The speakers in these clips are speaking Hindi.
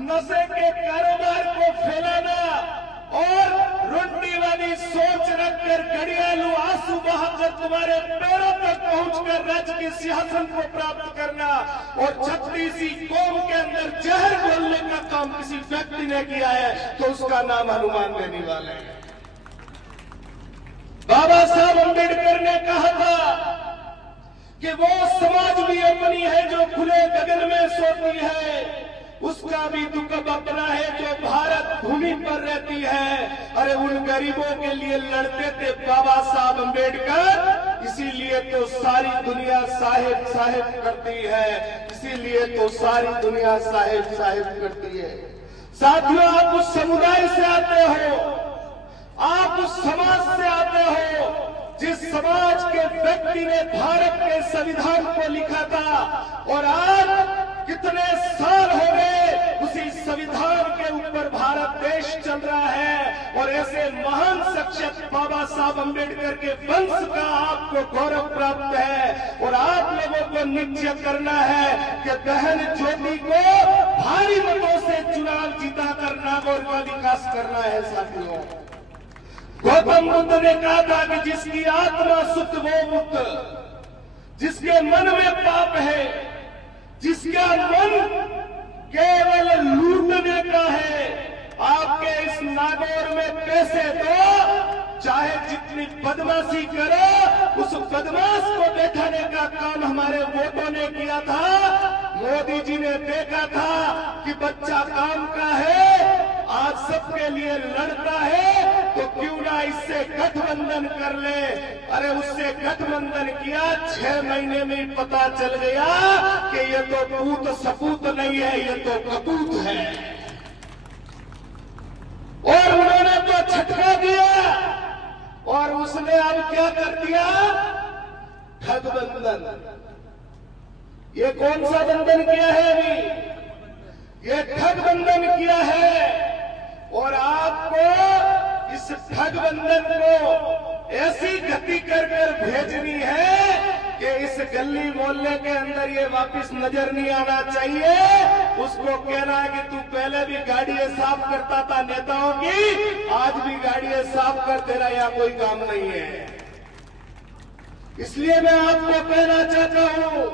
नशे के कारोबार को फैलाना और रुंडी वाली सोच रखकर घड़ियालू आंसू बहाकर तुम्हारे पैरों तक पहुंचकर राज्य के सिंहासन को प्राप्त करना और 36 कौम के अंदर जहर घोलने का काम किसी व्यक्ति ने किया है तो उसका नाम हनुमान बेनीवाल है। बाबा साहब अम्बेडकर ने कहा था कि वो समाज भी अपनी है जो खुले गगन में सोती है, उसका भी दुख अपना है जो भारत भूमि पर रहती है। अरे उन गरीबों के लिए लड़ते थे बाबा साहब अम्बेडकर, इसीलिए तो सारी दुनिया साहेब साहेब करती है, इसीलिए तो सारी दुनिया साहेब साहेब करती है। साथियों, आप उस समुदाय से आते हो, आप उस समाज से आते हो जिस समाज के व्यक्ति ने भारत के संविधान को लिखा था और आज कितने साल हो गए उसी संविधान के ऊपर भारत देश चल रहा है। और ऐसे महान शख्सियत बाबा साहब अम्बेडकर के वंश का आपको गौरव प्राप्त है और आप लोगों को निश्चय करना है कि बहन ज्योति को भारी मतों से चुनाव जीताकर नागौर का विकास करना है। साथियों, गौतम बुद्ध ने कहा था कि जिसकी आत्मा शुद्ध वो मुक्त, जिसके मन में पाप है, जिसका मन केवल लूटने का है, आपके इस नागौर में पैसे दो, चाहे जितनी बदमाशी करो, उस बदमाश को बैठाने का काम हमारे वोटों ने किया था। मोदी जी ने देखा था कि बच्चा काम का है, आज सबके लिए लड़ता है, तो क्यों ना इससे गठबंधन कर ले। अरे उससे गठबंधन किया, 6 महीने में पता चल गया कि ये तो पूत सपूत नहीं है, ये तो कपूत है। और उन्होंने तो झटका दिया और उसने अब क्या कर दिया, ठगबंधन। ये कौन सा बंधन किया है अभी, ये ठगबंधन किया है। और आपको इस ठगबंधन को ऐसी गति कर भेजनी है कि इस गली मोहल्ले के अंदर ये वापस नजर नहीं आना चाहिए। उसको कहना है कि तू पहले भी गाड़ियां साफ करता था नेताओं की, आज भी गाड़ियां साफ कर, तेरा यहाँ कोई काम नहीं है। इसलिए मैं आपको कहना चाहता हूं,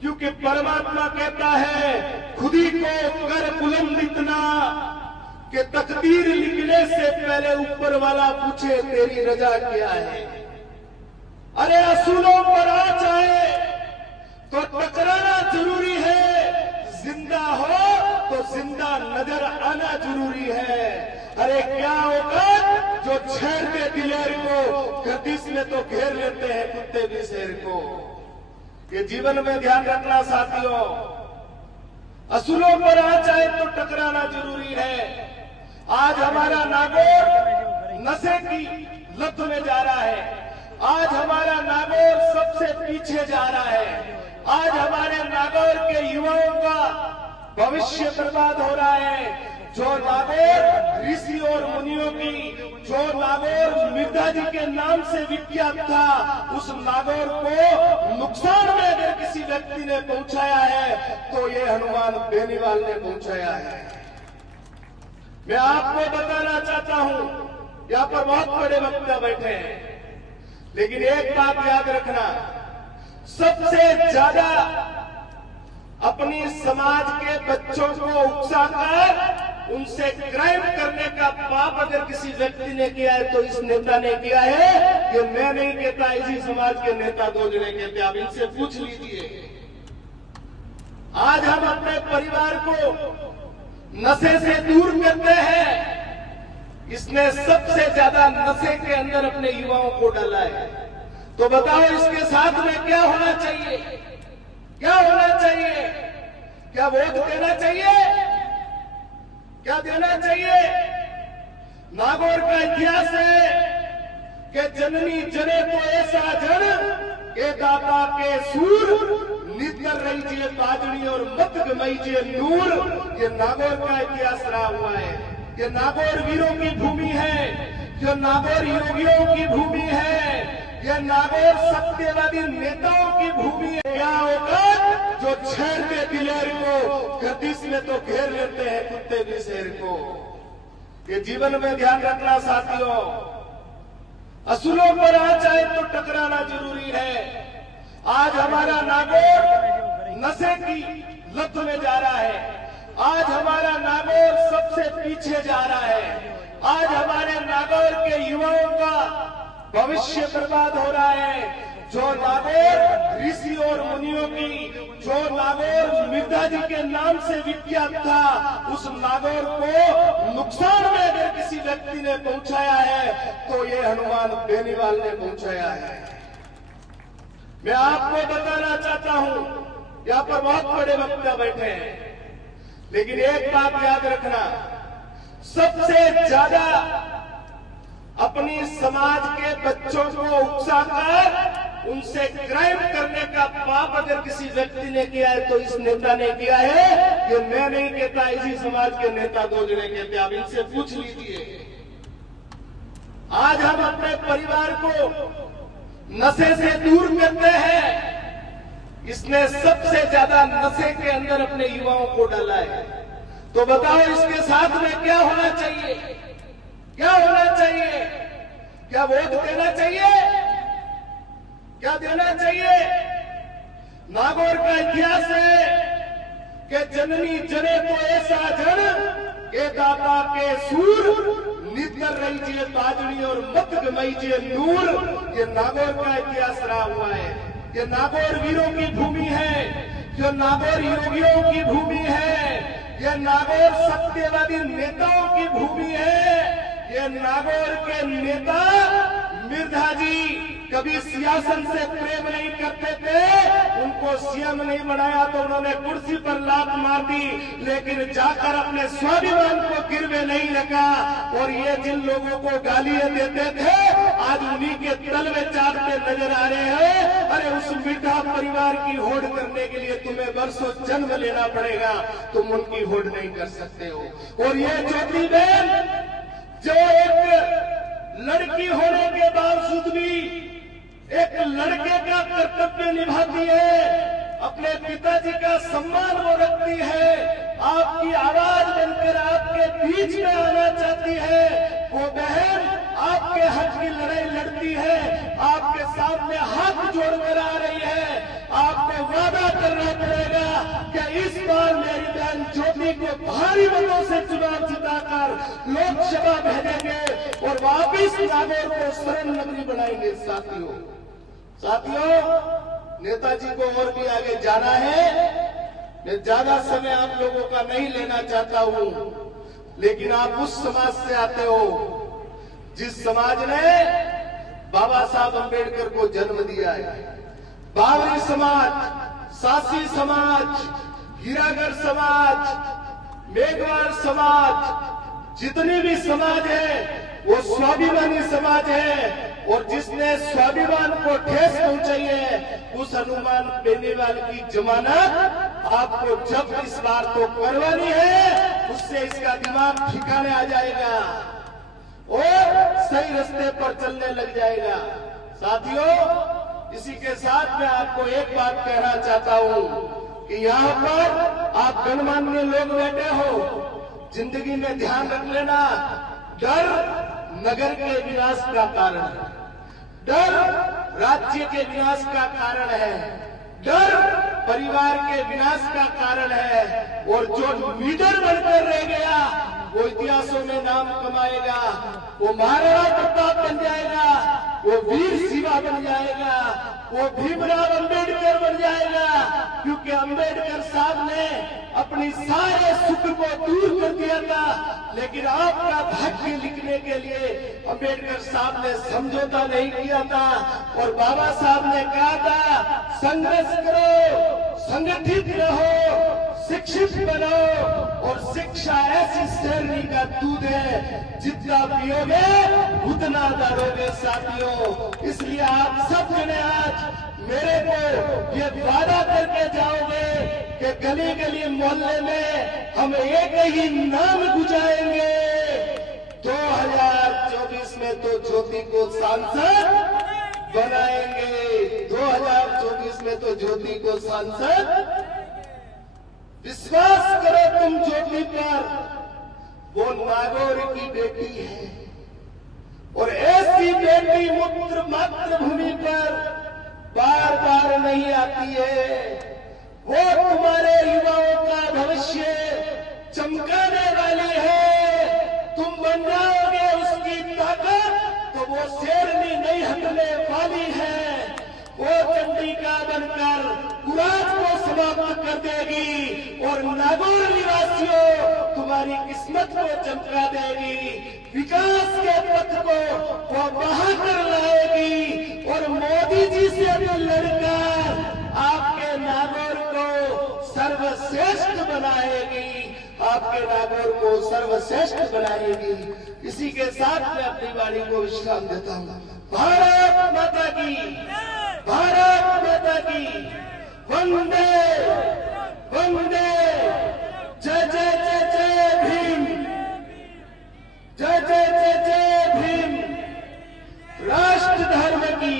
क्योंकि परमात्मा कहता है खुद ही को कर बुलंद इतना कि तकदीर लिखने से पहले ऊपर वाला पूछे तेरी रजा क्या है। अरे असूलों पर आ जाए तो टकराना जरूरी है, जिंदा हो तो जिंदा नजर आना जरूरी है। अरे क्या होगा जो छेड़ दे दिलेर को, गर्दिश में तो घेर लेते हैं कुत्ते भी शेर को। ये जीवन में ध्यान रखना साथियों, असूलों पर आ जाए तो टकराना जरूरी है। आज हमारा नागौर नशे की लत में जा रहा है, आज हमारा नागौर सबसे पीछे जा रहा है, आज हमारे नागौर के युवाओं का भविष्य बर्बाद हो रहा है। जो नागौर ऋषि और मुनियों की, जो नागौर मिर्जा जी के नाम से विख्यात था, उस नागौर को नुकसान में अगर किसी व्यक्ति ने पहुंचाया है तो ये हनुमान बेनीवाल ने पहुंचाया है। मैं आपको बताना चाहता हूं, यहां पर बहुत बड़े वक्ता बैठे हैं, लेकिन एक बात याद रखना, सबसे ज्यादा अपनी समाज के बच्चों को उकसाकर उनसे क्राइम करने का पाप अगर किसी व्यक्ति ने किया है तो इस नेता ने किया है। ये मैं नहीं कहता, इसी समाज के नेता 2 जने कहते, आप इनसे पूछ लीजिए। आज हम अपने परिवार को नशे से दूर करते हैं, इसने सबसे ज्यादा नशे के अंदर अपने युवाओं को डाला है। तो बताओ इसके साथ में क्या होना चाहिए, क्या होना चाहिए? क्या वोट देना चाहिए? क्या देना चाहिए? नागौर का इतिहास है कि जननी जने तो ऐसा जन के दाता के सूर नितर रही जिए बाजड़ी और मत गमई जिए नूर। ये नागौर का इतिहास रहा हुआ है। ये नागौर वीरों की भूमि है, जो नागौर योगियों की भूमि है, यह नागौर सत्यवादी नेताओं की भूमि है। क्या होगा जो छेड़ते दिलेर को, गर्दिश में तो घेर लेते हैं कुत्ते भी शेर को। ये जीवन में ध्यान रखना साथियों, असूलों पर आ जाए तो टकराना जरूरी है। आज हमारा नागौर नशे की लत में जा रहा है, आज हमारा नागौर सबसे पीछे जा रहा है, आज हमारे नागौर के युवाओं का भविष्य बर्बाद हो रहा है। जो नागौर ऋषि और मुनियों की, जो नागौर मिर्धा जी के नाम से विख्यात था, उस नागौर को नुकसान में अगर किसी व्यक्ति ने पहुंचाया है तो ये हनुमान बेनीवाल ने पहुंचाया है। मैं आपको बताना चाहता हूं, यहां पर बहुत बड़े वक्ता बैठे हैं, लेकिन एक बात याद रखना, सबसे ज्यादा अपनी समाज के बच्चों को उकसाकर उनसे क्राइम करने का पाप अगर किसी व्यक्ति ने किया है तो इस नेता ने किया है। ये मैं नहीं कहता, इसी समाज के नेता दो जने कहते, आप इनसे पूछ लीजिए। आज हम अपने परिवार को नशे से दूर करते हैं, इसने सबसे ज्यादा नशे के अंदर अपने युवाओं को डाला है। तो बताओ इसके साथ में क्या होना चाहिए, क्या होना चाहिए? क्या वोट देना चाहिए? क्या देना चाहिए? नागौर का इतिहास है कि जननी जने तो ऐसा जन के दाता के सूर नितर रही जे ताजड़ी और मत गमई जे नूर। ये नागौर का इतिहास रहा हुआ है। ये नागौर वीरों की भूमि है, जो नागौर योगियों की भूमि है, यह नागौर सत्यवादी नेताओं की भूमि है। ये नागौर के नेता मिर्धा जी कभी सियासत से प्रेम नहीं करते थे, उनको सीएम नहीं बनाया तो उन्होंने कुर्सी पर लात मार दी, लेकिन जाकर अपने स्वाभिमान को गिरवे नहीं रखा। और ये जिन लोगों को गालियां देते थे आज उन्हीं के तल में चाटते नजर आ रहे हैं। अरे उस मिर्धा परिवार की होड़ करने के लिए तुम्हें वर्षों जन्म लेना पड़ेगा, तुम उनकी होड़ नहीं कर सकते हो। और ये ज्योति बहन जो एक लड़की होने के बावजूद भी एक लड़के का कर्तव्य निभाती है, अपने पिताजी का सम्मान वो रखती है, आपकी आवाज बनकर आपके बीच में आना चाहती है, वो बहन आपके हक की लड़ाई लड़ती है, आपके सामने हाथ जोड़कर आ रही है। आपको वादा करना पड़ेगा कि इस बार मेरी बहन ज्योति को भारी मतों से चुनाव जिताकर लोकसभा भेजेंगे और वापिस नागौर को स्वर्ण नगरी बनाएंगे। साथियों, नेताजी को और भी आगे जाना है। मैं ज्यादा समय आप लोगों का नहीं लेना चाहता हूं, लेकिन आप उस समाज से आते हो जिस समाज ने बाबा साहब अम्बेडकर को जन्म दिया है। बावरी समाज, सासी समाज, हीरागढ़ समाज, मेघवाल समाज, जितनी भी समाज है वो स्वाभिमानी समाज है। और जिसने स्वाभिमान को ठेस पहुंचाई है उस हनुमान बेनीवाल की जमानत आपको जब इस बार तो करवानी है, उससे इसका दिमाग ठिकाने आ जाएगा और सही रास्ते पर चलने लग जाएगा। साथियों, इसी के साथ मैं आपको एक बात कहना चाहता हूं कि यहाँ पर आप गणमान्य लोग बैठे हो, जिंदगी में ध्यान रख लेना, डर नगर के विनाश का कारण है, डर राज्य के विनाश का कारण है, डर परिवार के विनाश का कारण है। और जो लीडर बनकर रह गया वो इतिहासों में नाम कमाएगा, वो महाराणा प्रताप बन जाएगा, वो वीर शिवा बन जाएगा, वो भीमराव अंबेडकर बन जाएगा। क्योंकि अंबेडकर साहब ने अपनी सारे सुख को दूर कर दिया था, लेकिन आपका भाग्य लिखने के लिए अंबेडकर साहब ने समझौता नहीं किया था। और बाबा साहब ने कहा था संघर्ष करो, संगठित रहो, शिक्षित बनो। और शिक्षा ऐसी शेरनी का दूध है, जितना पियोगे उतना डरोगे। साथियों, इसलिए आप सब जने आज मेरे को ये वादा करके जाओगे कि गली गली मोहल्ले में हम एक ही नाम गुजारेंगे। 2024 में तो ज्योति को सांसद बनाएंगे। 2024 में तो ज्योति को सांसद, विश्वास करो तुम ज्योति पर, वो नागौर की बेटी है और ऐसी बेटी मातृभूमि पर बार बार नहीं आती है। वो तुम्हारे युवाओं का भविष्य चमकाने वाली है। तुम बन जाओगे उसकी ताकत तो वो शेरनी नहीं हटने वाली है। वो चंडिका बनकर कुराज को समाप्त कर देगी और नागौर निवासियों तुम्हारी किस्मत को चमका देगी। विकास के पथ को वो बहाकर लाएगी और मोदी जी से भी लड़कर आपके नागौर को सर्वश्रेष्ठ बनाएगी। आपके नागौर को सर्वश्रेष्ठ बनाएगी। इसी के साथ मैं अपनी वाणी को विश्राम देता हूँ। भारत माता की, भारत माता की, वंदे वंदे, जय जय जय जय भीम, जय जय जय जय भीम, राष्ट्र धर्म की।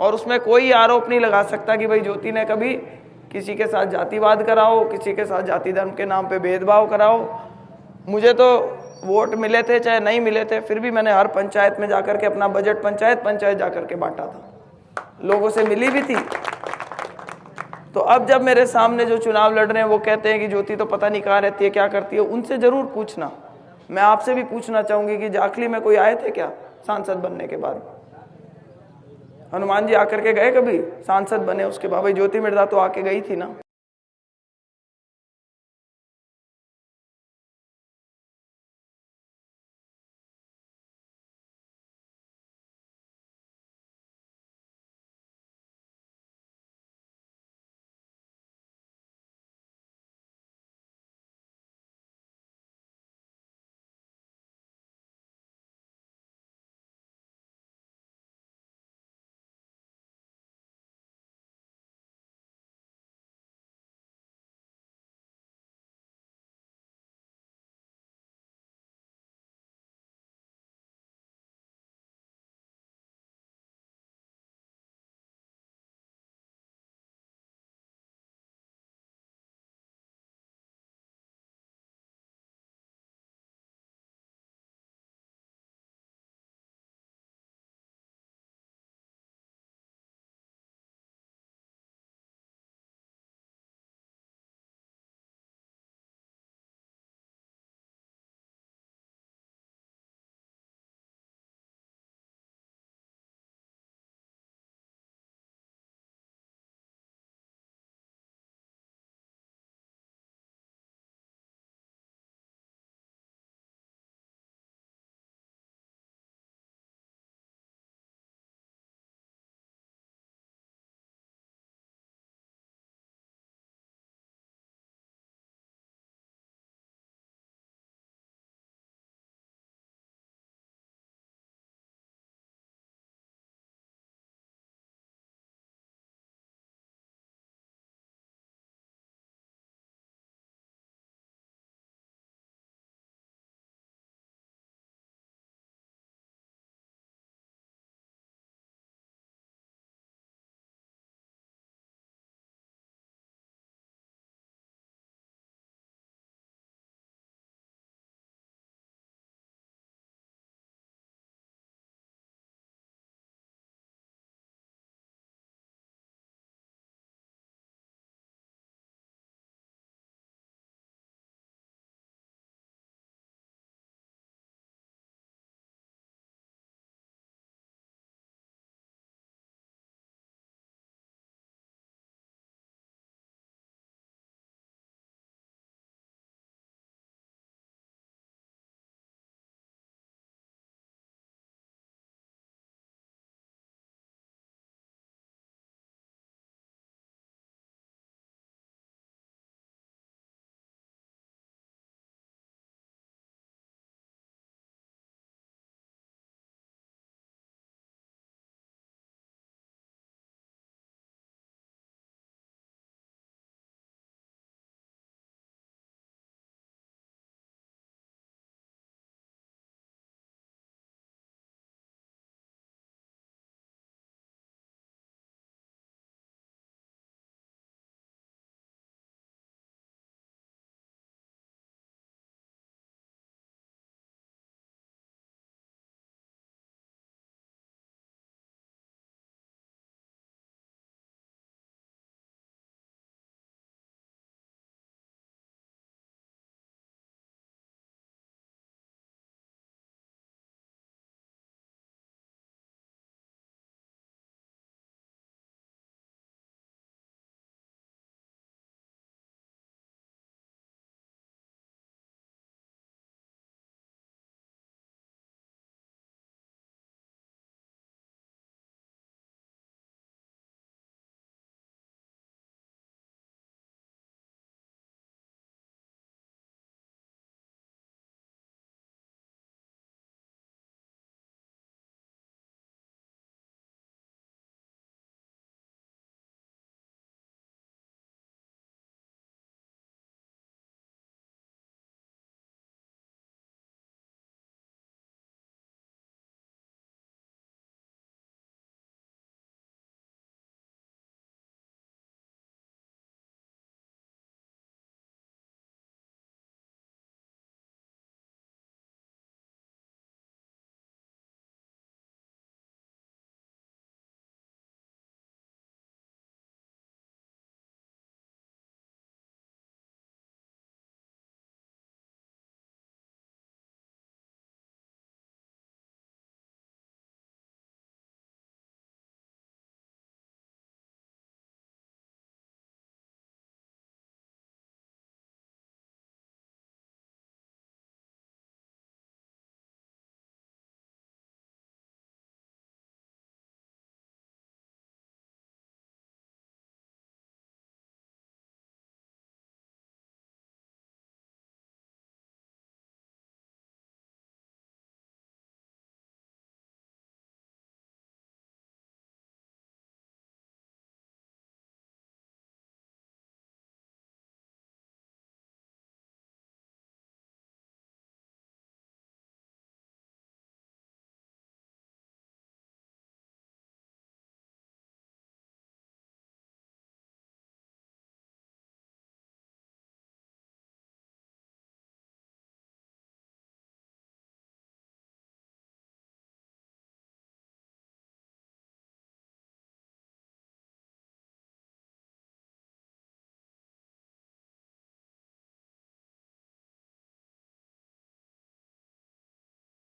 और उसमें कोई आरोप नहीं लगा सकता कि भाई ज्योति ने कभी किसी के साथ जातिवाद कराओ, किसी के साथ जाति धर्म के नाम पे भेदभाव कराओ। मुझे तो वोट मिले थे चाहे नहीं मिले थे, फिर भी मैंने हर पंचायत में जाकर के अपना बजट पंचायत जाकर के बांटा था, लोगों से मिली भी थी। तो अब जब मेरे सामने जो चुनाव लड़ रहे हैं वो कहते हैं कि ज्योति तो पता नहीं कहाँ रहती है, क्या करती है, उनसे जरूर पूछना। मैं आपसे भी पूछना चाहूंगी कि जाखली में कोई आए थे क्या सांसद बनने के बाद? हनुमान जी आकर के गए कभी सांसद बने उसके बाद? भाई ज्योति मिर्धा तो आके गई थी ना।